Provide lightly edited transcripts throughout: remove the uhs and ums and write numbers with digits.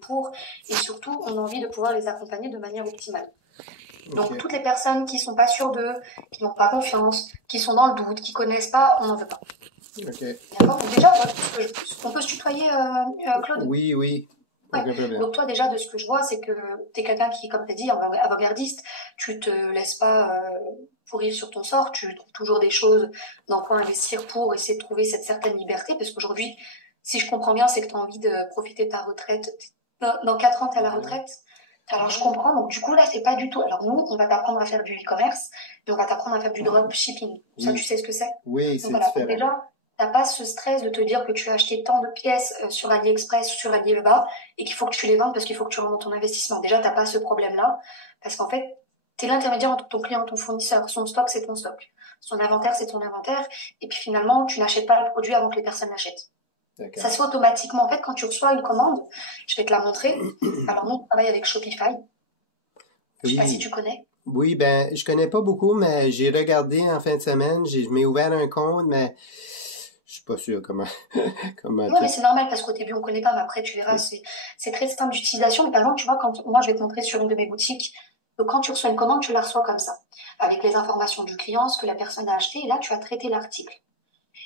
pour, et surtout, on a envie de pouvoir les accompagner de manière optimale. Donc, Ok. toutes les personnes qui sont pas sûres d'eux, qui n'ont pas confiance, qui sont dans le doute, qui connaissent pas, on n'en veut pas. Ok. D'accord? Donc déjà, toi, on peut se tutoyer, Claude? Oui, oui. Ouais. Aucun problème. Donc toi, déjà, de ce que je vois, c'est que t'es quelqu'un qui, comme t'as dit, avant-gardiste, tu te laisses pas pourrir sur ton sort, tu trouves toujours des choses dans quoi investir pour essayer de trouver cette certaine liberté, parce qu'aujourd'hui, si je comprends bien, c'est que tu as envie de profiter de ta retraite. Dans 4 ans, t'es à la retraite. Alors je comprends, donc du coup là c'est pas du tout. Alors nous on va t'apprendre à faire du e-commerce, mais on va t'apprendre à faire du dropshipping. Ça tu Oui. sais ce que c'est? Oui, Donc c'est voilà, donc différent. déjà t'as pas ce stress de te dire que tu as acheté tant de pièces sur AliExpress, sur Alibaba et qu'il faut que tu les vendes parce qu'il faut que tu remontes ton investissement. Déjà t'as pas ce problème-là parce qu'en fait t'es l'intermédiaire entre ton client et ton fournisseur. Son stock c'est ton stock, son inventaire c'est ton inventaire et puis finalement tu n'achètes pas le produit avant que les personnes l'achètent. Ça D'accord. se fait automatiquement. En fait, quand tu reçois une commande, je vais te la montrer. Alors, nous, on travaille avec Shopify. Je sais pas si Oui. tu connais. Oui, ben, je connais pas beaucoup, mais j'ai regardé en fin de semaine. Je m'ai ouvert un compte, mais je suis pas sûr comment, comment Non, tout. mais c'est normal parce qu'au début, on connaît pas, mais après, tu verras, c'est très simple d'utilisation. Mais par exemple, tu vois, quand moi, je vais te montrer sur une de mes boutiques. Donc, quand tu reçois une commande, tu la reçois comme ça. Avec les informations du client, ce que la personne a acheté. Et là, tu as traité l'article.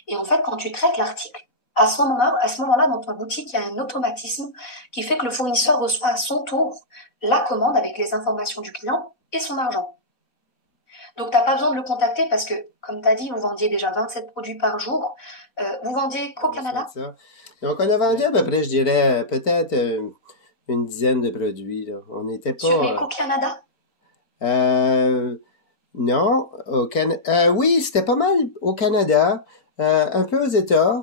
Et en fait, quand tu traites l'article, à ce moment-là, dans ta boutique, il y a un automatisme qui fait que le fournisseur reçoit à son tour la commande avec les informations du client et son argent. Donc, t'as pas besoin de le contacter parce que, comme tu as dit, vous vendiez déjà 27 produits par jour. Vous vendiez qu'au On souhaite Canada? ça. Donc, on a vendu à peu près, je dirais, peut-être une dizaine de produits, là. On n'était Mais pas. qu'au Canada? Non, oui, c'était pas mal au Canada, un peu aux États,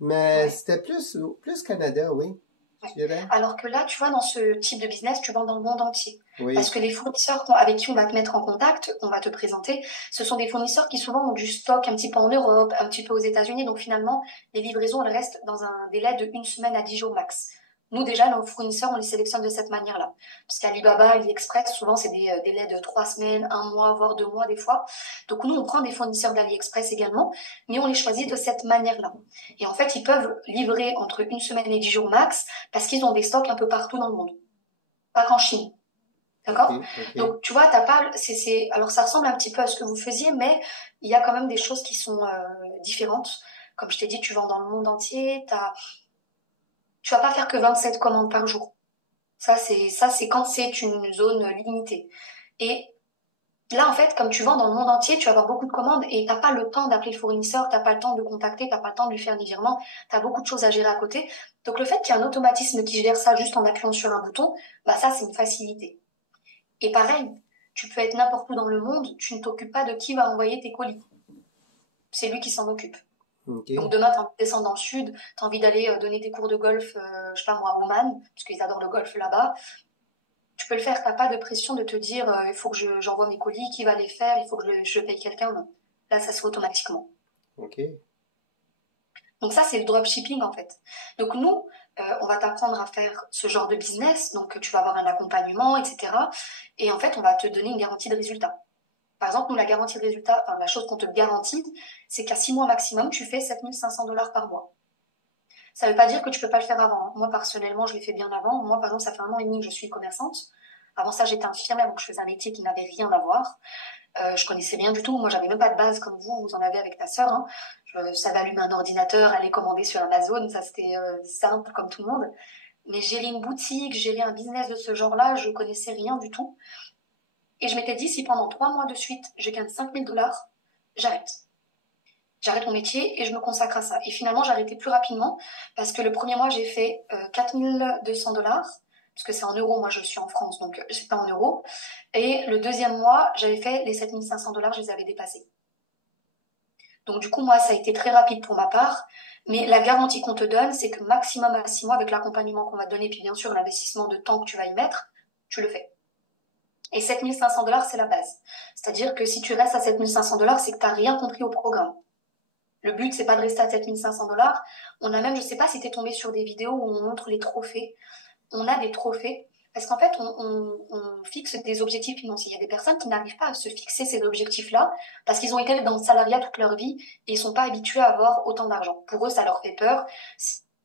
mais Ouais. c'était plus Canada, oui, Ouais. je dirais. Alors que là, tu vois, dans ce type de business, tu vends dans le monde entier. Parce Oui. que les fournisseurs avec qui on va te mettre en contact, on va te présenter, ce sont des fournisseurs qui souvent ont du stock un petit peu en Europe, un petit peu aux États-Unis. Donc finalement, les livraisons, elles restent dans un délai de 1 semaine à 10 jours max. Nous, déjà, nos fournisseurs, on les sélectionne de cette manière-là. Parce qu'Alibaba, AliExpress, souvent, c'est des délais de 3 semaines, 1 mois, voire 2 mois, des fois. Donc nous, on prend des fournisseurs d'AliExpress également, mais on les choisit de cette manière-là. Et en fait, ils peuvent livrer entre 1 semaine et 10 jours max parce qu'ils ont des stocks un peu partout dans le monde, pas qu'en Chine. OK, D'accord? OK. Donc, tu vois, t'as pas, alors ça ressemble un petit peu à ce que vous faisiez, mais il y a quand même des choses qui sont différentes. Comme je t'ai dit, tu vends dans le monde entier, tu vas pas faire que 27 commandes par jour. Ça, c'est quand c'est une zone limitée. Et là, en fait, comme tu vends dans le monde entier, tu vas avoir beaucoup de commandes et t'as pas le temps d'appeler le fournisseur, t'as pas le temps de le contacter, t'as pas le temps de lui faire ni virement, t'as beaucoup de choses à gérer à côté. Donc le fait qu'il y ait un automatisme qui gère ça juste en appuyant sur un bouton, bah ça, c'est une facilité. Et pareil, tu peux être n'importe où dans le monde, tu ne t'occupes pas de qui va envoyer tes colis. C'est lui qui s'en occupe. Donc OK. demain, t'as envie de descendre dans le sud, t'as envie d'aller donner des cours de golf, je sais pas moi, à Oman, parce qu'ils adorent le golf là-bas. Tu peux le faire, t'as pas de pression de te dire il faut que j'envoie mes colis, qui va les faire, il faut que je paye quelqu'un, non. Là, ça se fait automatiquement. OK. Donc ça, c'est le dropshipping en fait. Donc nous, on va t'apprendre à faire ce genre de business, donc tu vas avoir un accompagnement, etc. Et en fait, on va te donner une garantie de résultat. Par exemple, nous, la garantie de résultat, enfin, la chose qu'on te garantit, c'est qu'à 6 mois maximum, tu fais 7 500 $ par mois. Ça ne veut pas dire que tu peux pas le faire avant, hein. Moi, personnellement, je l'ai fait bien avant. Moi, par exemple, ça fait 1 an et demi que je suis commerçante. Avant ça, j'étais infirmière, donc je faisais un métier qui n'avait rien à voir. Je connaissais rien du tout. Moi, j'avais même pas de base comme vous en avez avec ta sœur, hein. Je savais allumer un ordinateur, aller commander sur Amazon, ça c'était simple comme tout le monde. Mais gérer une boutique, gérer un business de ce genre-là, je connaissais rien du tout. Et je m'étais dit, si pendant 3 mois de suite, je gagne 5 000 $, j'arrête. J'arrête mon métier et je me consacre à ça. Et finalement, j'ai arrêté plus rapidement parce que le premier mois, j'ai fait 4 200 $, parce que c'est en euros, moi je suis en France, donc c'était en euros. Et le deuxième mois, j'avais fait les 7 500 $, je les avais dépassés. Donc du coup, moi, ça a été très rapide pour ma part. Mais la garantie qu'on te donne, c'est que maximum à 6 mois, avec l'accompagnement qu'on va te donner, puis bien sûr l'investissement de temps que tu vas y mettre, tu le fais. Et 7 500 $, c'est la base. C'est-à-dire que si tu restes à 7 500 $, c'est que tu n'as rien compris au programme. Le but, c'est pas de rester à 7 500 $. On a même, je sais pas si t'es tombé sur des vidéos où on montre les trophées. On a des trophées. Parce qu'en fait, on fixe des objectifs financiers. Il y a des personnes qui n'arrivent pas à se fixer ces objectifs-là parce qu'ils ont été dans le salariat toute leur vie et ils sont pas habitués à avoir autant d'argent. Pour eux, ça leur fait peur.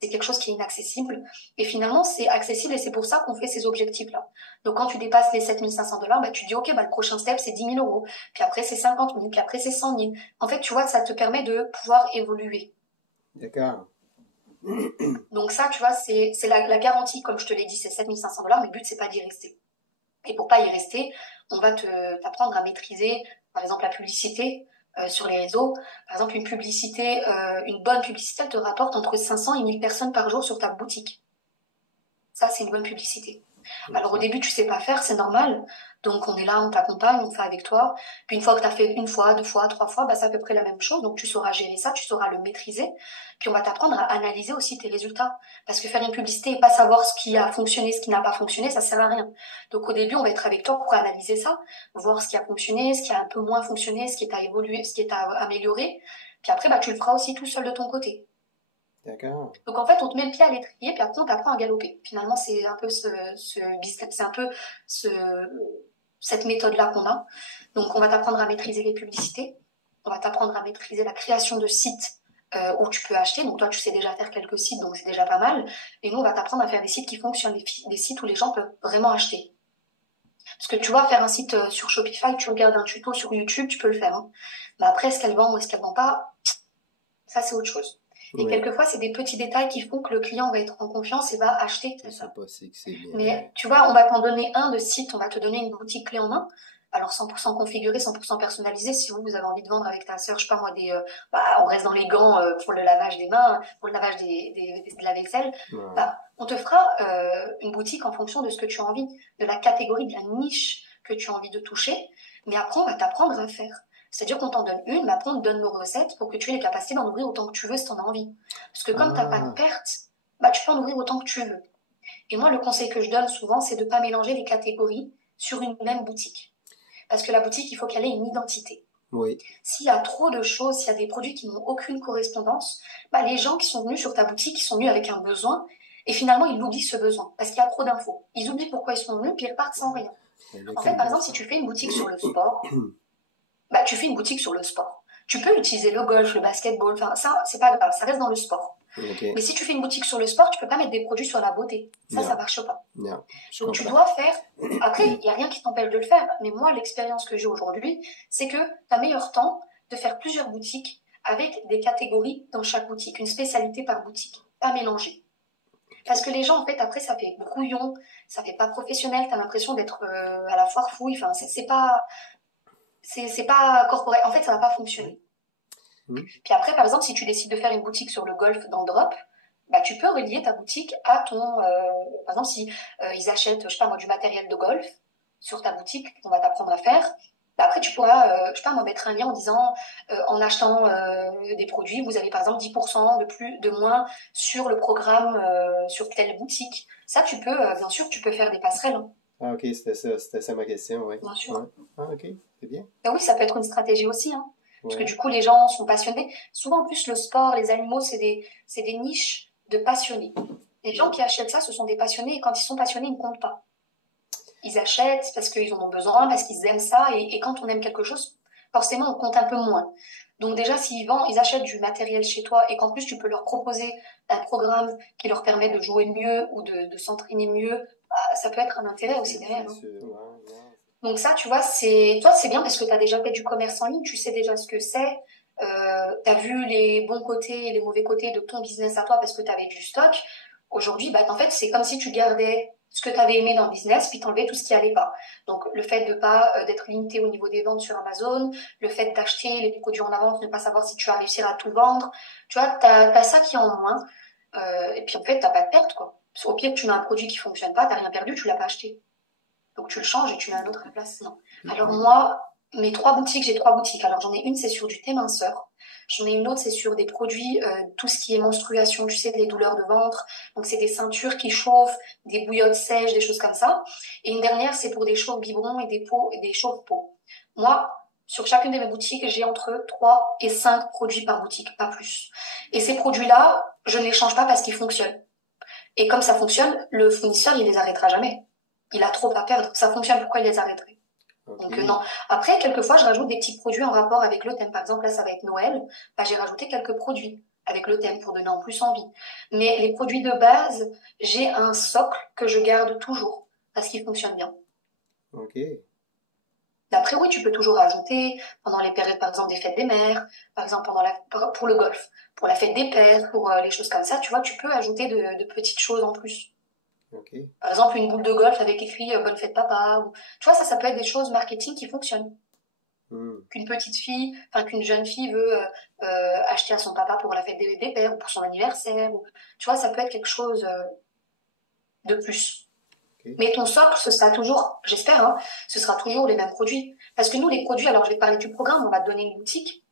c'est quelque chose qui est inaccessible. Et finalement, c'est accessible et c'est pour ça qu'on fait ces objectifs-là. Donc, quand tu dépasses les 7 500 $, bah, tu dis, OK, bah, le prochain step, c'est 10 000 €. Puis après, c'est 50 000. Puis après, c'est 100 000. En fait, tu vois, ça te permet de pouvoir évoluer. D'accord. Donc ça, tu vois, c'est la garantie. Comme je te l'ai dit, c'est 7 500 $. Mais le but, c'est pas d'y rester. Et pour pas y rester, on va t'apprendre à maîtriser, par exemple, la publicité sur les réseaux. Par exemple, une bonne publicité, elle te rapporte entre 500 et 1000 personnes par jour sur ta boutique. Ça, c'est une bonne publicité. Alors au début, tu sais pas faire, c'est normal. Donc on est là, on t'accompagne, on fait avec toi. Puis une fois que tu as fait une fois, deux fois, trois fois, bah, c'est à peu près la même chose. Donc tu sauras gérer ça, tu sauras le maîtriser. Puis on va t'apprendre à analyser aussi tes résultats. Parce que faire une publicité et pas savoir ce qui a fonctionné, ce qui n'a pas fonctionné, ça sert à rien. Donc au début, on va être avec toi pour analyser ça, voir ce qui a fonctionné, ce qui a un peu moins fonctionné, ce qui est à évoluer, ce qui est à améliorer. Puis après, bah, tu le feras aussi tout seul de ton côté. D'accord. Donc en fait, on te met le pied à l'étrier, puis après on t'apprend à galoper. Finalement, c'est un peu c'est un peu ce, cette méthode-là qu'on a. Donc on va t'apprendre à maîtriser les publicités, on va t'apprendre à maîtriser la création de sites où tu peux acheter. Donc toi, tu sais déjà faire quelques sites, donc c'est déjà pas mal. Et nous, on va t'apprendre à faire des sites qui fonctionnent, des sites où les gens peuvent vraiment acheter. Parce que tu vois, faire un site sur Shopify, tu regardes un tuto sur YouTube, tu peux le faire. Hein. Mais après, est-ce qu'elle vend ou est-ce qu'elle vend pas, ça c'est autre chose. Et Oui. quelquefois, c'est des petits détails qui font que le client va être en confiance et va acheter. Je sais pas si c'est bien. Mais tu vois, on va t'en donner un de site, on va te donner une boutique clé en main. Alors 100% configuré, 100% personnalisé. Si vous avez envie de vendre avec ta sœur, je sais pas moi, on reste dans les gants pour le lavage des mains, pour le lavage de la vaisselle. Ouais. Bah, on te fera une boutique en fonction de ce que tu as envie, de la catégorie, de la niche que tu as envie de toucher. Mais après, on va t'apprendre à faire. C'est-à-dire qu'on t'en donne une, mais après on te donne nos recettes pour que tu aies les capacités d'en ouvrir autant que tu veux si t'en as envie. Parce que comme t'as pas de perte, bah tu peux en ouvrir autant que tu veux. Et moi, le conseil que je donne souvent, c'est de ne pas mélanger les catégories sur une même boutique. Parce que la boutique, il faut qu'elle ait une identité. Oui. S'il y a trop de choses, s'il y a des produits qui n'ont aucune correspondance, bah, les gens qui sont venus sur ta boutique, ils sont venus avec un besoin, et finalement, ils oublient ce besoin, parce qu'il y a trop d'infos. Ils oublient pourquoi ils sont venus, puis ils repartent sans rien. En fait, par exemple, si tu fais une boutique sur le sport, bah, tu fais une boutique sur le sport. Tu peux utiliser le golf, le basketball, enfin, ça, c'est pas grave, ça reste dans le sport. Okay. Mais si tu fais une boutique sur le sport, tu peux pas mettre des produits sur la beauté. Ça marche pas. Non, donc tu dois faire. Après, il n'y a rien qui t'empêche de le faire. Mais moi, l'expérience que j'ai aujourd'hui, c'est que tu as meilleur temps de faire plusieurs boutiques avec des catégories dans chaque boutique, une spécialité par boutique, pas mélangée. Parce que les gens, en fait, après, ça fait brouillon, ça fait pas professionnel, tu as l'impression d'être à la foire fouille. Enfin, c'est pas corporel. En fait, ça va pas fonctionner. Puis après, par exemple, si tu décides de faire une boutique sur le golf dans Drop, bah, tu peux relier ta boutique à ton... par exemple, si ils achètent, je sais pas moi, du matériel de golf sur ta boutique, qu'on va t'apprendre à faire, bah, après tu pourras, je sais pas moi, mettre un lien en disant, en achetant des produits, vous avez par exemple 10% de moins sur le programme, sur telle boutique. Ça, tu peux, bien sûr, tu peux faire des passerelles. Hein. Ah, ok, c'était ça ma question, oui. Bien sûr. Ouais. Ah, ok, c'est bien. Et oui, ça peut être une stratégie aussi, hein. Parce que du coup, les gens sont passionnés. Souvent, en plus, le sport, les animaux, c'est des niches de passionnés. Les gens qui achètent ça, ce sont des passionnés. Et quand ils sont passionnés, ils ne comptent pas. Ils achètent parce qu'ils en ont besoin, parce qu'ils aiment ça. Et quand on aime quelque chose, forcément, on compte un peu moins. Donc déjà, ils achètent du matériel chez toi et qu'en plus, tu peux leur proposer un programme qui leur permet de jouer mieux ou de s'entraîner mieux, bah, ça peut être un intérêt aussi derrière. Hein. Donc ça, tu vois, toi, c'est bien parce que tu as déjà fait du commerce en ligne, tu sais déjà ce que c'est, tu as vu les bons côtés et les mauvais côtés de ton business à toi parce que tu avais du stock. Aujourd'hui, bah, en fait, c'est comme si tu gardais ce que tu avais aimé dans le business, puis t'enlevais tout ce qui allait pas. Donc, le fait de pas d'être limité au niveau des ventes sur Amazon, le fait d'acheter les produits en avance, ne pas savoir si tu vas réussir à tout vendre, tu vois, t'as ça qui est en moins. Et puis en fait, t'as pas de perte, quoi. Au pire, tu mets un produit qui fonctionne pas, t'as rien perdu, tu l'as pas acheté. Donc tu le changes et tu mets un autre à la place. Non. Alors moi, j'ai 3 boutiques. Alors j'en ai une, c'est sur du thé minceur. J'en ai une autre, c'est sur des produits, tout ce qui est menstruation, tu sais, les douleurs de ventre. Donc c'est des ceintures qui chauffent, des bouillottes sèches, des choses comme ça. Et une dernière, c'est pour des chauves biberons et des chauves peaux. Moi, sur chacune de mes boutiques, j'ai entre 3 et 5 produits par boutique, pas plus. Et ces produits-là, je ne les change pas parce qu'ils fonctionnent. Et comme ça fonctionne, le fournisseur, il les arrêtera jamais. Il a trop à perdre. Ça fonctionne, pourquoi il les arrêterait? Okay. Donc non. Après, quelquefois, je rajoute des petits produits en rapport avec le thème. Par exemple, là, ça va être Noël. Bah, j'ai rajouté quelques produits avec le thème pour donner en plus envie. Mais les produits de base, j'ai un socle que je garde toujours parce qu'il fonctionne bien. OK. Après, oui, tu peux toujours ajouter pendant les périodes, par exemple, des fêtes des mères, par exemple, pour le golf, pour la fête des pères, pour les choses comme ça, tu vois, tu peux ajouter de petites choses en plus. OK. Par exemple, une boule de golf avec écrit Bonne fête papa. Ou... Tu vois, ça peut être des choses marketing qui fonctionnent. Hmm. Qu'une petite fille, enfin qu'une jeune fille veut acheter à son papa pour la fête des pères ou pour son anniversaire. Ou... Tu vois, ça peut être quelque chose de plus. OK. Mais ton socle, ce sera toujours, j'espère, hein, ce sera toujours les mêmes produits. Parce que nous, les produits, alors je vais te parler du programme, on va te donner une boutique,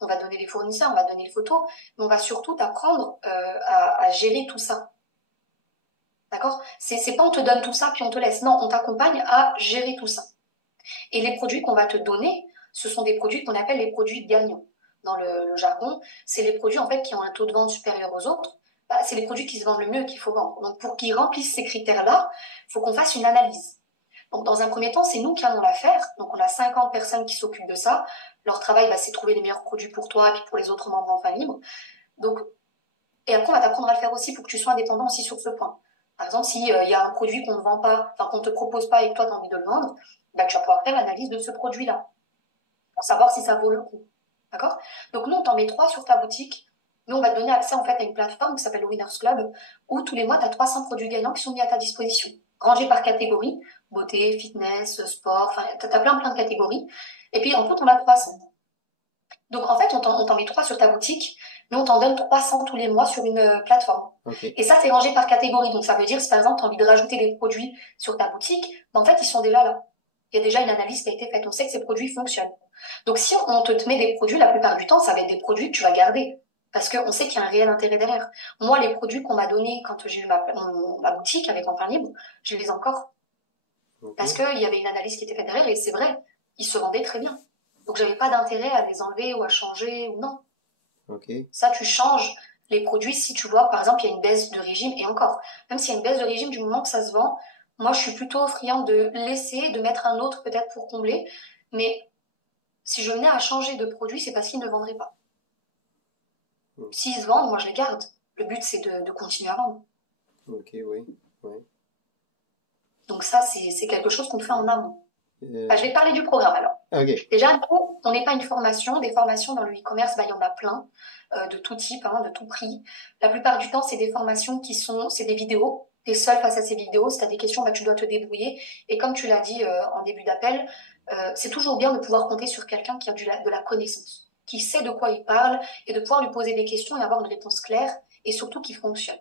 on va te donner les fournisseurs, on va te donner les photos, mais on va surtout t'apprendre à gérer tout ça. D'accord? C'est pas on te donne tout ça puis on te laisse. Non, on t'accompagne à gérer tout ça. Et les produits qu'on va te donner, ce sont des produits qu'on appelle les produits gagnants. Dans le jargon, c'est les produits en fait qui ont un taux de vente supérieur aux autres. Bah, c'est les produits qui se vendent le mieux qu'il faut vendre. Donc pour qu'ils remplissent ces critères-là, il faut qu'on fasse une analyse. Donc dans un premier temps, c'est nous qui allons la faire. Donc on a 50 personnes qui s'occupent de ça. Leur travail, bah, c'est trouver les meilleurs produits pour toi et puis pour les autres membres en fin libre. Donc, et après, on va t'apprendre à le faire aussi pour que tu sois indépendant aussi sur ce point. Par exemple, s'il y a un produit qu'on ne vend pas, enfin qu'on ne te propose pas et que toi tu as envie de le vendre, bah, tu vas pouvoir faire l'analyse de ce produit-là pour savoir si ça vaut le coup. D'accord? Donc nous, on t'en met 3 sur ta boutique. Nous, on va te donner accès en fait à une plateforme qui s'appelle le Winners Club où tous les mois, tu as 300 produits gagnants qui sont mis à ta disposition, rangés par catégorie, beauté, fitness, sport, enfin, tu as plein de catégories. Et puis en fait, on a 300. Donc en fait, on t'en met 3 sur ta boutique, mais on t'en donne 300 tous les mois sur une plateforme. OK. Et ça, c'est rangé par catégorie. Donc ça veut dire, si par exemple, tu as envie de rajouter des produits sur ta boutique, ben, en fait, ils sont déjà là. Il y a déjà une analyse qui a été faite. On sait que ces produits fonctionnent. Donc si on te met des produits, la plupart du temps, ça va être des produits que tu vas garder. Parce qu'on sait qu'il y a un réel intérêt derrière. Moi, les produits qu'on m'a donnés quand j'ai eu ma boutique avec Enfin Libre, je les ai encore. Parce OK. qu'il y avait une analyse qui était faite derrière et c'est vrai, ils se vendaient très bien. Donc j'avais pas d'intérêt à les enlever ou à changer ou non. OK. Ça, tu changes les produits si tu vois, par exemple, il y a une baisse de régime et encore, même s'il y a une baisse de régime du moment que ça se vend, moi je suis plutôt friande de laisser, de mettre un autre peut-être pour combler. Mais si je venais à changer de produit, c'est parce qu'ils ne vendraient pas. Hmm. S'ils se vendent, moi je les garde. Le but c'est de continuer à vendre. OK, oui. Oui. Donc ça, c'est quelque chose qu'on fait en amont. Enfin, je Euh, vais te parler du programme alors. OK. Déjà, nous, on n'est pas une formation. Des formations dans le e-commerce, bah, il y en a plein, de tout type, hein, de tout prix. La plupart du temps, c'est des formations c'est des vidéos. Tu es seul face à ces vidéos. Si tu as des questions, bah, tu dois te débrouiller. Et comme tu l'as dit en début d'appel, c'est toujours bien de pouvoir compter sur quelqu'un qui a de la connaissance, qui sait de quoi il parle et de pouvoir lui poser des questions et avoir une réponse claire et surtout qui fonctionne.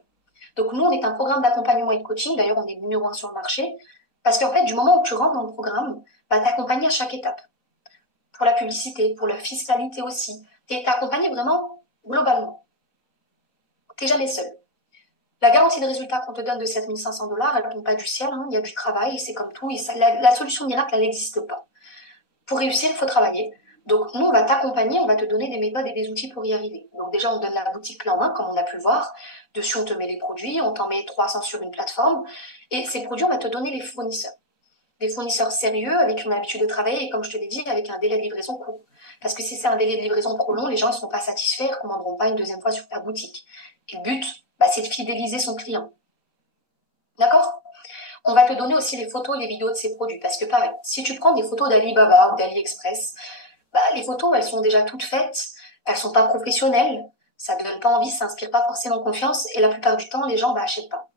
Donc nous, on est un programme d'accompagnement et de coaching. D'ailleurs, on est numéro 1 sur le marché. Parce qu'en fait, du moment où tu rentres dans le programme, bah, t'accompagner à chaque étape. Pour la publicité, pour la fiscalité aussi. T'es accompagné vraiment globalement. T'es jamais seul. La garantie de résultat qu'on te donne de 7 500 $, elle tombe pas du ciel, hein. Il y a du travail, c'est comme tout. Et ça, la solution miracle, elle n'existe pas. Pour réussir, il faut travailler. Donc nous, on va t'accompagner, on va te donner des méthodes et des outils pour y arriver. Donc déjà, on donne la boutique clé en main, comme on a pu le voir. Dessus, on te met les produits, on t'en met 300 sur une plateforme. Et ces produits, on va te donner les fournisseurs. Des fournisseurs sérieux avec qui on a l'habitude de travailler et comme je te l'ai dit, avec un délai de livraison court. Parce que si c'est un délai de livraison trop long, les gens ne seront pas satisfaits, ne commanderont pas une deuxième fois sur ta boutique. Et le but, bah, c'est de fidéliser son client. D'accord? On va te donner aussi les photos et les vidéos de ces produits. Parce que pareil, si tu prends des photos d'Alibaba ou d'AliExpress, bah, les photos, elles sont déjà toutes faites, elles sont pas professionnelles, ça ne donne pas envie, ça inspire pas forcément confiance, et la plupart du temps, les gens achètent pas.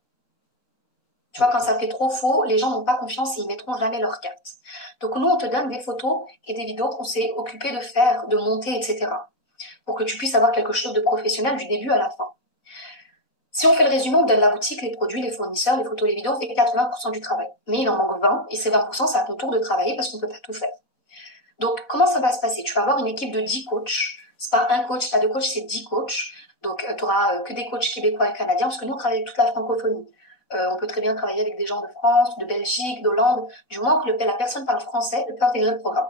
Tu vois, quand ça fait trop faux, les gens n'ont pas confiance et ils mettront jamais leur carte. Donc nous, on te donne des photos et des vidéos qu'on s'est occupé de faire, de monter, etc. Pour que tu puisses avoir quelque chose de professionnel du début à la fin. Si on fait le résumé, on donne la boutique, les produits, les fournisseurs, les photos, les vidéos, on fait 80% du travail. Mais il en manque 20, et ces 20%, c'est à ton tour de travailler parce qu'on ne peut pas tout faire. Donc, comment ça va se passer? Tu vas avoir une équipe de 10 coachs. C'est pas un coach, t'as deux coachs, c'est 10 coachs. Donc, tu auras que des coachs québécois et canadiens, parce que nous, on travaille avec toute la francophonie. On peut très bien travailler avec des gens de France, de Belgique, d'Hollande. Du moment que la personne parle français, elle peut intégrer le programme.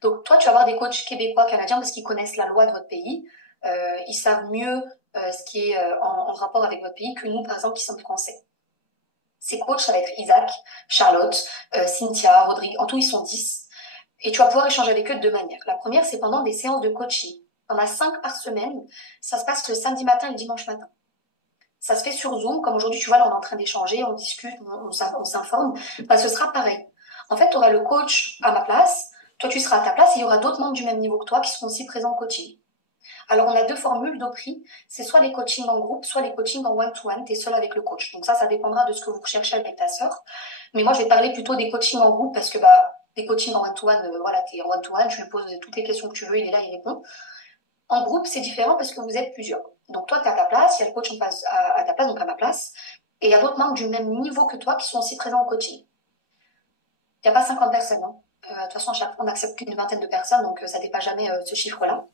Donc, toi, tu vas avoir des coachs québécois, canadiens, parce qu'ils connaissent la loi de votre pays. Ils savent mieux ce qui est en rapport avec votre pays que nous, par exemple, qui sommes français. Ces coachs, ça va être Isaac, Charlotte, Cynthia, Rodrigue. En tout, ils sont 10. Et tu vas pouvoir échanger avec eux de deux manières. La première, c'est pendant des séances de coaching. On a 5 par semaine. Ça se passe le samedi matin et le dimanche matin. Ça se fait sur Zoom, comme aujourd'hui, tu vois, là, on est en train d'échanger, on discute, on s'informe. Bah, ce sera pareil. En fait, tu auras le coach à ma place, toi, tu seras à ta place, et il y aura d'autres membres du même niveau que toi qui seront aussi présents au coaching. Alors, on a 2 formules de prix. C'est soit les coachings en groupe, soit les coachings en one-to-one. Tu es seul avec le coach. Donc ça dépendra de ce que vous recherchez avec ta sœur. Mais moi, je vais te parler plutôt des coachings en groupe parce que des coachings en one-to-one, voilà, tu es en one-to-one, tu lui poses toutes les questions que tu veux, il est là, il répond. En groupe, c'est différent parce que vous êtes plusieurs. Donc toi, tu es à ta place, il y a le coach en face à ta place, donc à ma place. Et il y a d'autres membres du même niveau que toi qui sont aussi présents au coaching. Il n'y a pas 50 personnes. Hein. De toute façon, à chaque fois, on accepte qu'une vingtaine de personnes, donc ça ne dépasse jamais ce chiffre-là.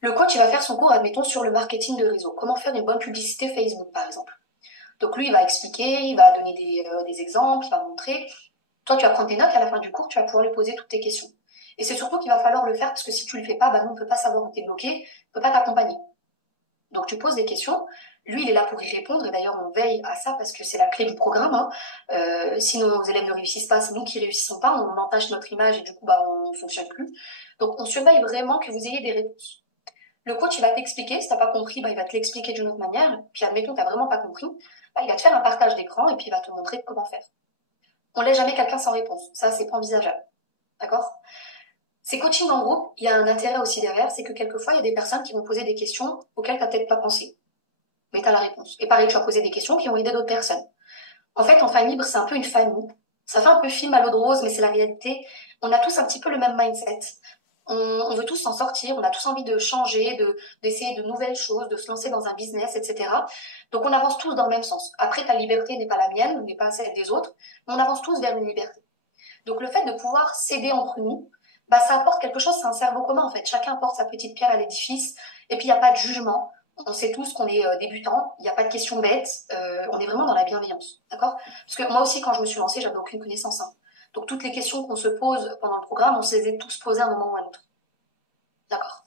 Le coach, il va faire son cours, admettons, sur le marketing de réseau. Comment faire une bonne publicité Facebook, par exemple. Donc lui, il va expliquer, il va donner des exemples, il va montrer. Toi, tu vas prendre tes notes et à la fin du cours, tu vas pouvoir lui poser toutes tes questions. Et c'est surtout qu'il va falloir le faire parce que si tu le fais pas, nous, on ne peut pas savoir où tu es bloqué, on ne peut pas t'accompagner. Donc tu poses des questions. Lui, il est là pour y répondre. Et d'ailleurs, on veille à ça parce que c'est la clé du programme. Hein. Si nos élèves ne réussissent pas, c'est nous qui réussissons pas. On entache notre image et du coup, on ne fonctionne plus. Donc on surveille vraiment que vous ayez des réponses. Le coach, il va t'expliquer. Si t'as pas compris, il va te l'expliquer d'une autre manière. Puis admettons, t'as vraiment pas compris. Il va te faire un partage d'écran et puis il va te montrer comment faire. On laisse jamais quelqu'un sans réponse. Ça, c'est pas envisageable. D'accord? Ces coachings en groupe, il y a un intérêt aussi derrière, c'est que quelquefois, il y a des personnes qui vont poser des questions auxquelles t'as peut-être pas pensé. Mais t'as la réponse. Et pareil, tu vas poser des questions qui vont aider d'autres personnes. En fait, en fan libre, c'est un peu une famille. Ça fait un peu film à l'eau de rose, mais c'est la réalité. On a tous un petit peu le même mindset. On veut tous s'en sortir, on a tous envie de changer, d'essayer de nouvelles choses, de se lancer dans un business, etc. Donc on avance tous dans le même sens. Après, ta liberté n'est pas la mienne, n'est pas celle des autres, mais on avance tous vers une liberté. Donc le fait de pouvoir s'aider entre nous, ça apporte quelque chose, c'est un cerveau commun en fait. Chacun apporte sa petite pierre à l'édifice, et puis il n'y a pas de jugement. On sait tous qu'on est débutants, il n'y a pas de questions bêtes, on est vraiment dans la bienveillance, d'accord? Parce que moi aussi, quand je me suis lancée, j'avais aucune connaissance. Hein. Donc toutes les questions qu'on se pose pendant le programme, on se les a tous posées à un moment ou à un autre. D'accord.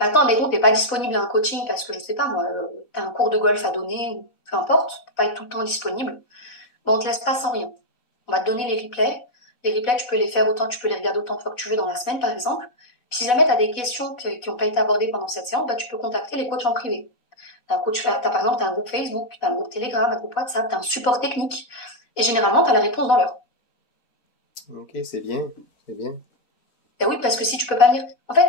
Maintenant, admettons, t'es pas disponible à un coaching parce que, je sais pas moi, t'as un cours de golf à donner, peu importe, tu peux pas être tout le temps disponible. On te laisse pas sans rien. On va te donner les replays. Les replays, tu peux les faire autant, tu peux les regarder autant de fois que tu veux dans la semaine, par exemple. Puis si jamais tu as des questions qui n'ont pas été abordées pendant cette séance, tu peux contacter les coachs en privé. Par exemple, t'as un groupe Facebook, t'as un groupe Telegram, un groupe WhatsApp, t'as un support technique. Et généralement, t'as la réponse dans l'heure. Ok, c'est bien, c'est bien. Ben oui, parce que si tu peux pas venir... En fait,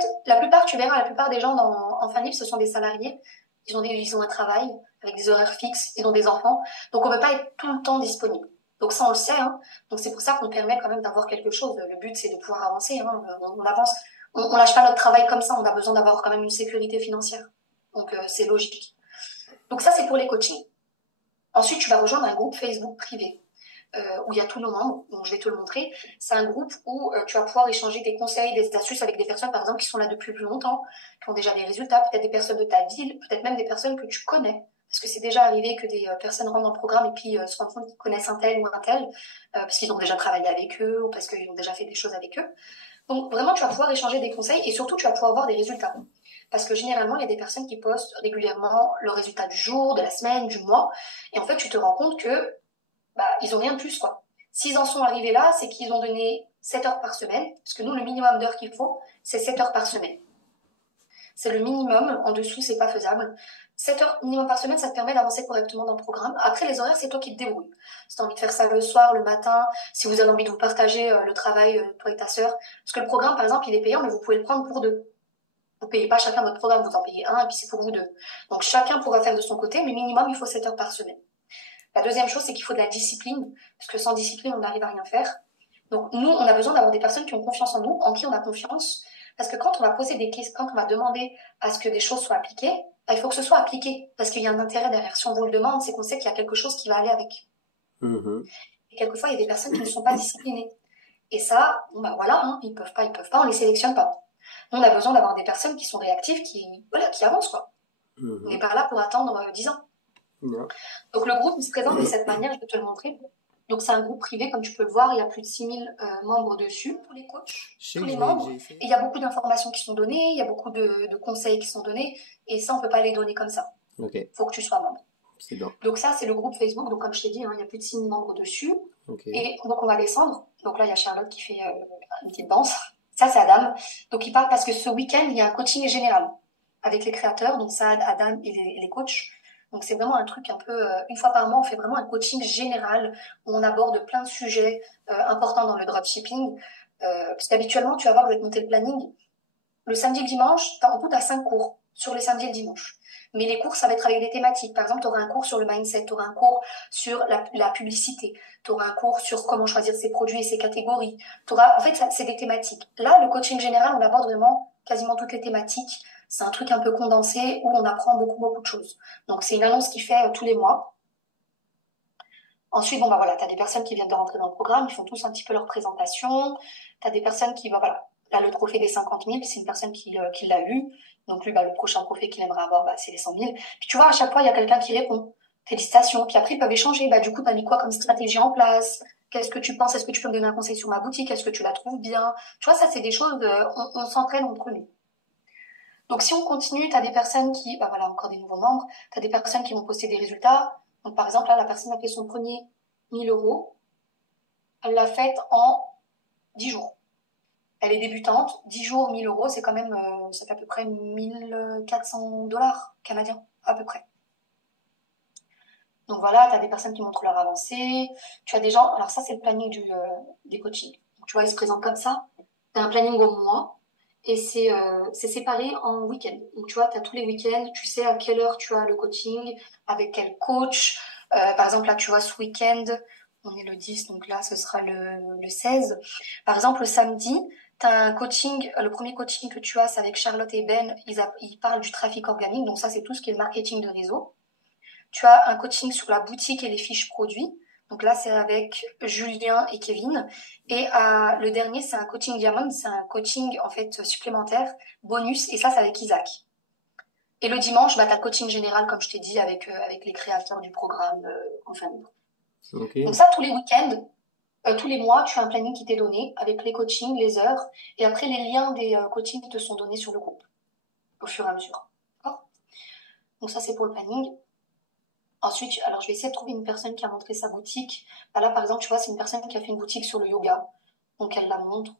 tu verras, la plupart des gens en fan libre, ce sont des salariés. Ils ont un travail avec des horaires fixes, ils ont des enfants. Donc on ne peut pas être tout le temps disponible. Donc ça, on le sait. Hein. Donc c'est pour ça qu'on permet quand même d'avoir quelque chose. Le but, c'est de pouvoir avancer. Hein. On avance. On lâche pas notre travail comme ça. On a besoin d'avoir quand même une sécurité financière. Donc c'est logique. Donc ça, c'est pour les coachings. Ensuite, tu vas rejoindre un groupe Facebook privé. Où il y a tous nos membres, donc je vais te le montrer. C'est un groupe où tu vas pouvoir échanger des conseils, des astuces avec des personnes, par exemple, qui sont là depuis plus longtemps, qui ont déjà des résultats, peut-être des personnes de ta ville, peut-être même des personnes que tu connais. Parce que c'est déjà arrivé que des personnes rentrent dans le programme et puis se rendent compte qu'ils connaissent un tel ou un tel, parce qu'ils ont déjà travaillé avec eux ou parce qu'ils ont déjà fait des choses avec eux. Donc vraiment, tu vas pouvoir échanger des conseils et surtout, tu vas pouvoir avoir des résultats. Parce que généralement, il y a des personnes qui postent régulièrement le résultat du jour, de la semaine, du mois. Et en fait, tu te rends compte que ils ont rien de plus, quoi. S'ils en sont arrivés là, c'est qu'ils ont donné 7 heures par semaine, parce que nous, le minimum d'heures qu'il faut, c'est 7 heures par semaine. C'est le minimum, en dessous, c'est pas faisable. 7 heures minimum par semaine, ça te permet d'avancer correctement dans le programme. Après, les horaires, c'est toi qui te débrouilles. Si tu as envie de faire ça le soir, le matin, si vous avez envie de vous partager le travail, toi et ta sœur. Parce que le programme, par exemple, il est payant, mais vous pouvez le prendre pour deux. Vous payez pas chacun votre programme, vous en payez un, et puis c'est pour vous deux. Donc chacun pourra faire de son côté, mais minimum, il faut 7 heures par semaine. La deuxième chose, c'est qu'il faut de la discipline, parce que sans discipline, on n'arrive à rien faire. Donc nous, on a besoin d'avoir des personnes qui ont confiance en nous, en qui on a confiance, parce que quand on va poser des questions, quand on va demander à ce que des choses soient appliquées, il faut que ce soit appliqué, parce qu'il y a un intérêt derrière. Si on vous le demande, c'est qu'on sait qu'il y a quelque chose qui va aller avec. Et quelquefois, il y a des personnes qui ne sont pas disciplinées. Et ça, voilà, hein, ils peuvent pas, on les sélectionne pas. Nous, on a besoin d'avoir des personnes qui sont réactives, qui avancent, quoi. On n'est pas là pour attendre 10 ans. Non. Donc le groupe il se présente de cette manière, je vais te le montrer. Donc c'est un groupe privé, comme tu peux le voir, il y a plus de 6000 membres dessus, tous les coachs, tous les membres. Et il y a beaucoup d'informations qui sont données, il y a beaucoup de conseils qui sont donnés, et ça on peut pas les donner comme ça. Okay. Faut que tu sois membre. C'est bon. Donc ça c'est le groupe Facebook, donc comme je t'ai dit, hein, il y a plus de 6000 membres dessus. Okay. Et donc on va descendre, donc là il y a Charlotte qui fait une petite danse, ça c'est Adam. Donc il parle parce que ce week-end il y a un coaching général. avec les créateurs, donc Saad, Adam et les coachs. Donc c'est vraiment un truc un peu, une fois par mois, on fait vraiment un coaching général où on aborde plein de sujets importants dans le dropshipping. Parce qu'habituellement, tu vas voir, je vais te monter le planning. Le samedi et le dimanche, en tout, tu as 5 cours sur le samedi et le dimanche. Mais les cours, ça va être avec des thématiques. Par exemple, tu auras un cours sur le mindset, tu auras un cours sur la publicité, tu auras un cours sur comment choisir ses produits et ses catégories. En fait, c'est des thématiques. Là, le coaching général, on aborde vraiment quasiment toutes les thématiques. C'est un truc un peu condensé où on apprend beaucoup, beaucoup de choses. Donc, c'est une annonce qui fait tous les mois. Ensuite, bon, bah voilà, tu as des personnes qui viennent de rentrer dans le programme, ils font tous un petit peu leur présentation. Tu as des personnes qui, bah voilà, là, le trophée des 50 000, c'est une personne qui l'a eu. Donc, lui, bah, le prochain trophée qu'il aimerait avoir, bah, c'est les 100 000. Puis, tu vois, à chaque fois, il y a quelqu'un qui répond. Félicitations. Puis après, ils peuvent échanger. Bah, du coup, t'as mis quoi comme stratégie en place? Qu'est-ce que tu penses? Est-ce que tu peux me donner un conseil sur ma boutique? Est-ce que tu la trouves bien? Tu vois, ça, c'est des choses, on s'entraîne entre nous. Donc, si on continue, tu as des personnes qui, bah voilà, encore des nouveaux membres, tu as des personnes qui vont poster des résultats. Donc, par exemple, là, la personne a fait son premier 1 000 euros. Elle l'a fait en 10 jours. Elle est débutante. 10 jours, 1 000 euros, c'est quand même, ça fait à peu près 1 400 $ canadiens, à peu près. Donc voilà, tu as des personnes qui montrent leur avancée. Tu as des gens, alors ça, c'est le planning des coachings. Donc, tu vois, ils se présentent comme ça. Tu as un planning au mois. Et c'est séparé en week-end. Donc, tu vois, tu as tous les week-ends, tu sais à quelle heure tu as le coaching, avec quel coach. Par exemple, là, tu vois, ce week-end, on est le 10, donc là, ce sera le 16. Par exemple, le samedi, tu as un coaching, le premier coaching que tu as, c'est avec Charlotte et Ben. Ils parlent du trafic organique, donc ça, c'est tout ce qui est le marketing de réseau. Tu as un coaching sur la boutique et les fiches produits. Donc là, c'est avec Julien et Kevin. Et le dernier, c'est un coaching Diamond. C'est un coaching, en fait, supplémentaire, bonus. Et ça, c'est avec Isaac. Et le dimanche, bah, tu as le coaching général, comme je t'ai dit, avec les créateurs du programme en famille. OK. Donc ça, tous les week-ends, tous les mois, tu as un planning qui t'est donné avec les coachings, les heures. Et après, les liens des coachings qui te sont donnés sur le groupe au fur et à mesure. D'accord. Donc ça, c'est pour le planning. Ensuite, alors je vais essayer de trouver une personne qui a montré sa boutique. Bah là, par exemple, tu vois, c'est une personne qui a fait une boutique sur le yoga. Donc, elle la montre.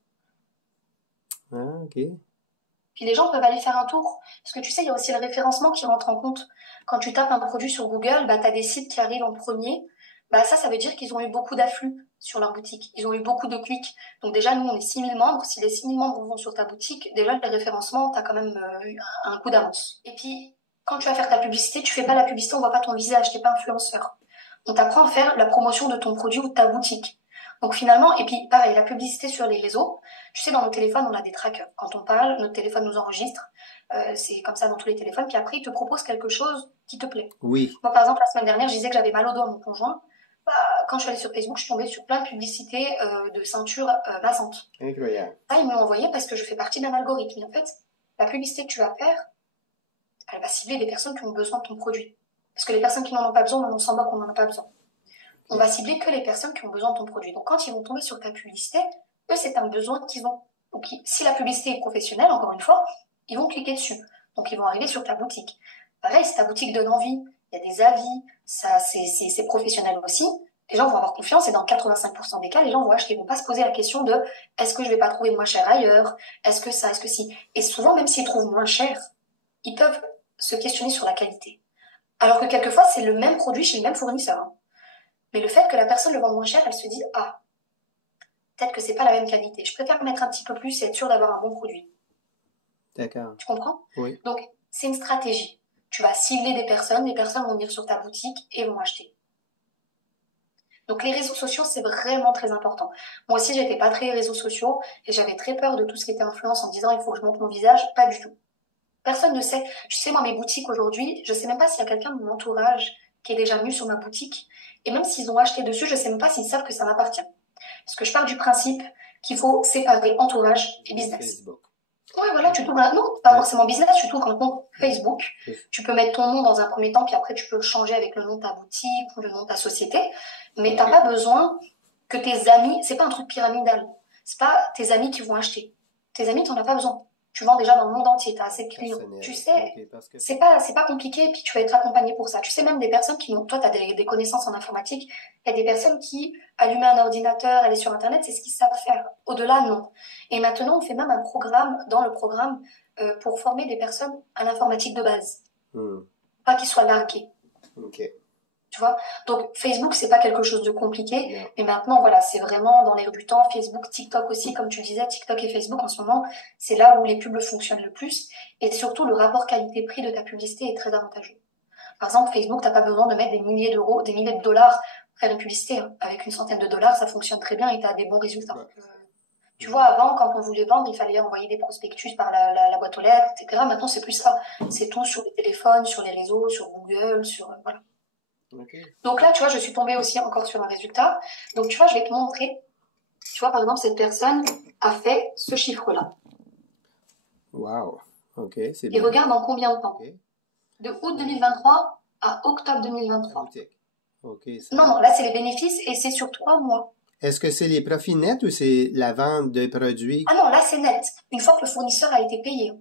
Ah, OK. Puis les gens peuvent aller faire un tour. Parce que tu sais, il y a aussi le référencement qui rentre en compte. Quand tu tapes un produit sur Google, bah, tu as des sites qui arrivent en premier. Bah, ça veut dire qu'ils ont eu beaucoup d'afflux sur leur boutique. Ils ont eu beaucoup de clics. Donc déjà, nous, on est 6 000 membres. Si les 6 000 membres vont sur ta boutique, déjà, le référencement, tu as quand même eu un coup d'avance. Et puis, quand tu vas faire ta publicité, tu fais pas la publicité, on voit pas ton visage, t'es pas influenceur. On t'apprend à faire la promotion de ton produit ou de ta boutique. Donc finalement, et puis pareil, la publicité sur les réseaux, tu sais, dans nos téléphones, on a des trackers. Quand on parle, notre téléphone nous enregistre. C'est comme ça dans tous les téléphones. Puis après, il te propose quelque chose qui te plaît. Oui. Moi, par exemple, la semaine dernière, je disais que j'avais mal au dos à mon conjoint. Bah, quand je suis allée sur Facebook, je suis tombée sur plein de publicités de ceintures massantes. Incroyable. Ça, ils me l'ont envoyé parce que je fais partie d'un algorithme. Et en fait, la publicité que tu vas faire, elle va cibler des personnes qui ont besoin de ton produit. Parce que les personnes qui n'en ont pas besoin, on s'en bat qu'on n'en a pas besoin. On va cibler que les personnes qui ont besoin de ton produit. Donc, quand ils vont tomber sur ta publicité, eux, c'est un besoin qu'ils ont. Donc, si la publicité est professionnelle, encore une fois, ils vont cliquer dessus. Donc, ils vont arriver sur ta boutique. Pareil, si ta boutique donne envie, il y a des avis, ça, c'est professionnel aussi. Les gens vont avoir confiance et dans 85% des cas, les gens vont acheter. Ils vont pas se poser la question de est-ce que je vais pas trouver moins cher ailleurs? Est-ce que ça, est-ce que si? Et souvent, même s'ils trouvent moins cher, ils peuvent se questionner sur la qualité. Alors que quelquefois, c'est le même produit chez le même fournisseur. Hein. Mais le fait que la personne le vende moins cher, elle se dit ah, peut-être que c'est pas la même qualité. Je préfère mettre un petit peu plus et être sûr d'avoir un bon produit. D'accord. Tu comprends? Oui. Donc, c'est une stratégie. Tu vas cibler des personnes, les personnes vont venir sur ta boutique et vont acheter. Donc, les réseaux sociaux, c'est vraiment très important. Moi aussi, j'étais pas très réseaux sociaux et j'avais très peur de tout ce qui était influence en me disant il faut que je montre mon visage. Pas du tout. Personne ne sait. Tu sais, moi, mes boutiques aujourd'hui, je sais même pas s'il y a quelqu'un de mon entourage qui est déjà venu sur ma boutique. Et même s'ils ont acheté dessus, je sais même pas s'ils savent que ça m'appartient. Parce que je pars du principe qu'il faut séparer entourage et business. Facebook. Ouais, voilà, tu t'ouvres un... Non, pas forcément business, tu t'ouvres un compte Facebook. Tu peux mettre ton nom dans un premier temps, puis après tu peux le changer avec le nom de ta boutique ou le nom de ta société. Mais t'as pas besoin que tes amis... C'est pas un truc pyramidal. C'est pas tes amis qui vont acheter. Tes amis, t'en as pas besoin. Tu vends déjà dans le monde entier, t'as assez de clients. Tu sais, parce que... c'est pas compliqué, puis tu vas être accompagné pour ça. Tu sais, même des personnes qui ont... Toi, t'as des connaissances en informatique. Il y a des personnes qui allument un ordinateur, aller sur Internet, c'est ce qu'ils savent faire. Au-delà, non. Et maintenant, on fait même un programme, dans le programme, pour former des personnes à l'informatique de base. Hmm. Pas qu'ils soient largués. OK. Tu vois? Donc Facebook, c'est pas quelque chose de compliqué. Non. Mais maintenant, voilà, c'est vraiment dans l'air du temps. Facebook, TikTok aussi, comme tu disais, TikTok et Facebook en ce moment, c'est là où les pubs fonctionnent le plus. Et surtout, le rapport qualité-prix de ta publicité est très avantageux. Par exemple, Facebook, t'as pas besoin de mettre des milliers d'euros, des milliers de dollars pour faire une publicité, hein. Avec une centaine de dollars, ça fonctionne très bien et t'as des bons résultats. Ouais. Tu vois, avant, quand on voulait vendre, il fallait envoyer des prospectus par la boîte aux lettres, etc. Maintenant, c'est plus ça. C'est tout sur les téléphones, sur les réseaux, sur Google, voilà. OK. Donc là, tu vois, je suis tombée aussi encore sur un résultat. Donc, tu vois, je vais te montrer. Tu vois, par exemple, cette personne a fait ce chiffre-là. Wow. OK, c'est Et bien. regarde en combien de temps? OK. De août 2023 à octobre La 2023. boutique. OK, ça. Non, là, c'est les bénéfices et c'est sur 3 mois. Est-ce que c'est les profits nets ou c'est la vente de produits? Ah non, là, c'est net. Une fois que le fournisseur a été payé.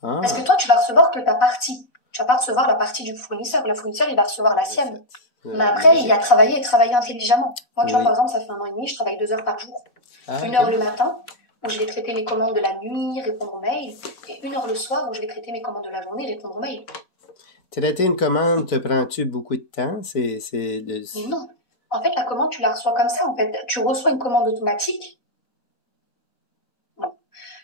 Parce que Ah, toi, tu vas recevoir que ta partie. Tu vas pas recevoir la partie du fournisseur. Le fournisseur, il va recevoir la sienne. Mais après, il y a travaillé et travaillé intelligemment. Moi, tu vois, Oui. par exemple, ça fait 1 an et demi, je travaille 2 heures par jour. Ah, 1 heure OK. le matin, où je vais traiter mes commandes de la nuit, répondre aux mails, et 1 heure le soir, où je vais traiter mes commandes de la journée, répondre aux mails. Traiter une commande, te prends-tu beaucoup de temps? Mais non. En fait, la commande, tu la reçois comme ça. En fait, tu reçois une commande automatique. Non.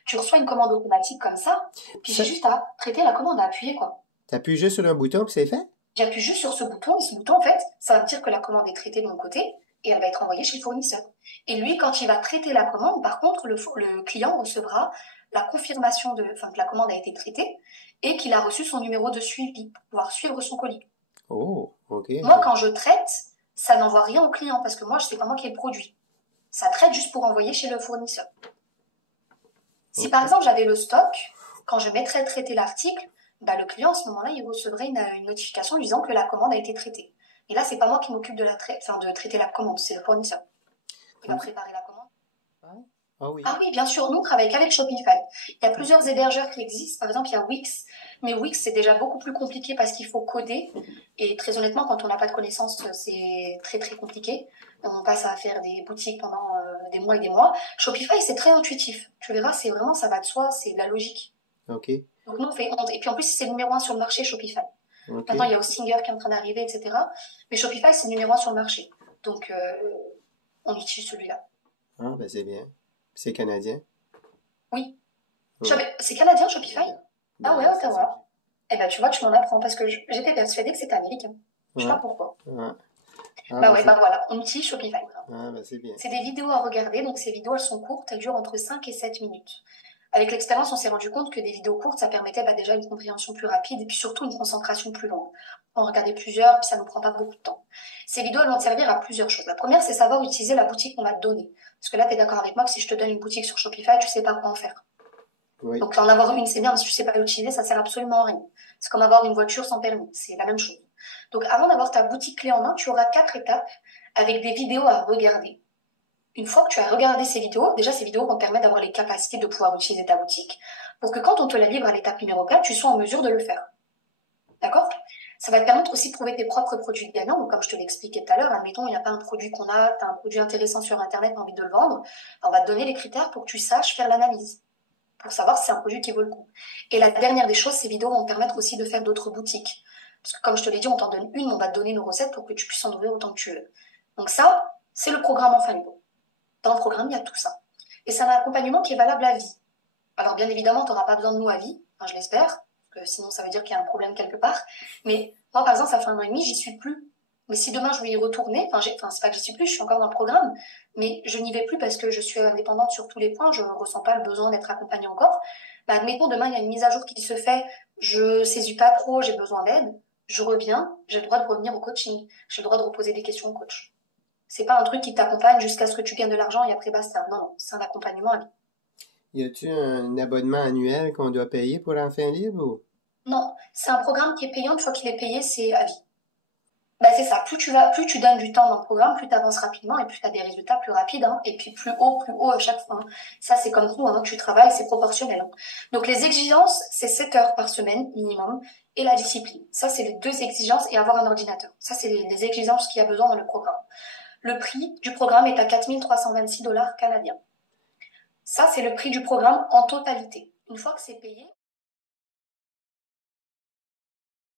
Tu reçois une commande automatique comme ça, puis j'ai Ça, juste à traiter la commande, à appuyer, quoi. t'appuies juste sur un bouton puis c'est fait? J'appuie juste sur ce bouton, et ce bouton, en fait, ça va me dire que la commande est traitée de mon côté, et elle va être envoyée chez le fournisseur. Et lui, quand il va traiter la commande, par contre, le client recevra la confirmation que la commande a été traitée, et qu'il a reçu son numéro de suivi pour pouvoir suivre son colis. Oh, OK. Moi, quand je traite, ça n'envoie rien au client, parce que moi, c'est pas moi qui ai le produit. Ça traite juste pour envoyer chez le fournisseur. Si par exemple j'avais le stock, quand je mettrais traiter l'article, bah, le client à ce moment-là, il recevrait une notification lui disant que la commande a été traitée. Et là, c'est pas moi qui m'occupe de de traiter la commande, c'est le fournisseur. Il va préparer la commande. Ah oui. Ah oui, bien sûr, nous on travaille qu'avec Shopify. Il y a plusieurs hébergeurs qui existent. Par exemple, il y a Wix. Mais Wix, c'est déjà beaucoup plus compliqué parce qu'il faut coder. Et très honnêtement, quand on n'a pas de connaissances, c'est très très compliqué. On passe à faire des boutiques pendant des mois et des mois. Shopify, c'est très intuitif. Tu verras, c'est vraiment, ça va de soi, c'est de la logique. OK. Donc nous, on fait honte. Et puis en plus, c'est le numéro 1 sur le marché, Shopify. OK. Maintenant, il y a Hostinger qui est en train d'arriver, etc. Mais Shopify, c'est le numéro 1 sur le marché. Donc, on utilise celui-là. Ah, ben c'est bien. C'est canadien? Oui. Ouais. C'est canadien, Shopify? Ah ouais, Ben, c'est Ottawa. ça. Eh ben, tu vois, tu m'en apprends parce que j'étais persuadée que c'était américain. Je sais Ouais. pas pourquoi. Ouais. Ah, Bah ben, ouais, bah voilà, on utilise Shopify. ah, ben c'est bien. C'est des vidéos à regarder, donc ces vidéos, elles sont courtes, elles durent entre 5 et 7 minutes. Avec l'expérience, on s'est rendu compte que des vidéos courtes, ça permettait déjà une compréhension plus rapide et puis surtout une concentration plus longue. On regardait plusieurs, puis ça ne prend pas beaucoup de temps. Ces vidéos, elles vont te servir à plusieurs choses. La première, c'est savoir utiliser la boutique qu'on va te donner. Parce que là, tu es d'accord avec moi que si je te donne une boutique sur Shopify, tu sais pas quoi en faire. Oui. Donc en avoir une, c'est bien, mais si tu sais pas l'utiliser, ça sert absolument à rien. C'est comme avoir une voiture sans permis, c'est la même chose. Donc avant d'avoir ta boutique clé en main, tu auras 4 étapes avec des vidéos à regarder. Une fois que tu as regardé ces vidéos, déjà ces vidéos vont te permettre d'avoir les capacités de pouvoir utiliser ta boutique pour que quand on te la livre à l'étape numéro 4, tu sois en mesure de le faire. D'accord? Ça va te permettre aussi de trouver tes propres produits gagnants. Donc, comme je te l'ai expliqué tout à l'heure, admettons, il n'y a pas un produit qu'on a, tu as un produit intéressant sur Internet, tu as envie de le vendre, on va te donner les critères pour que tu saches faire l'analyse, pour savoir si c'est un produit qui vaut le coup. Et la dernière des choses, ces vidéos vont te permettre aussi de faire d'autres boutiques. Parce que comme je te l'ai dit, on t'en donne une, on va te donner une recette pour que tu puisses en ouvrir autant que tu veux. Donc ça, c'est le programme Enfin Libre. Dans le programme, il y a tout ça. Et c'est un accompagnement qui est valable à vie. Alors bien évidemment, tu n'auras pas besoin de nous à vie, enfin, je l'espère, parce que sinon ça veut dire qu'il y a un problème quelque part. Mais moi, par exemple, ça fait 1 an et demi, j'y suis plus. Mais si demain je veux y retourner, c'est pas que j'y suis plus, je suis encore dans le programme, mais je n'y vais plus parce que je suis indépendante sur tous les points, je ne ressens pas le besoin d'être accompagnée encore. Bah, admettons, demain il y a une mise à jour qui se fait, je saisis pas trop, j'ai besoin d'aide, je reviens, j'ai le droit de revenir au coaching, j'ai le droit de reposer des questions au coach. C'est pas un truc qui t'accompagne jusqu'à ce que tu gagnes de l'argent et après basta. Non, non, c'est un accompagnement à vie. Y a-tu un abonnement annuel qu'on doit payer pour Enfin Libre ou? Non, c'est un programme qui est payant. Une fois qu'il est payé, c'est à vie. Bah, c'est ça. Plus tu donnes du temps dans le programme, plus tu avances rapidement et plus tu as des résultats plus rapides, hein, et puis plus haut à chaque fois, hein. Ça, c'est comme tout, hein, tu travailles, c'est proportionnel, hein. Donc, les exigences, c'est 7 heures par semaine minimum et la discipline. Ça, c'est les 2 exigences et avoir un ordinateur. Ça, c'est les exigences qu'il y a besoin dans le programme. Le prix du programme est à 4 326 $ canadiens. Ça, c'est le prix du programme en totalité. Une fois que c'est payé,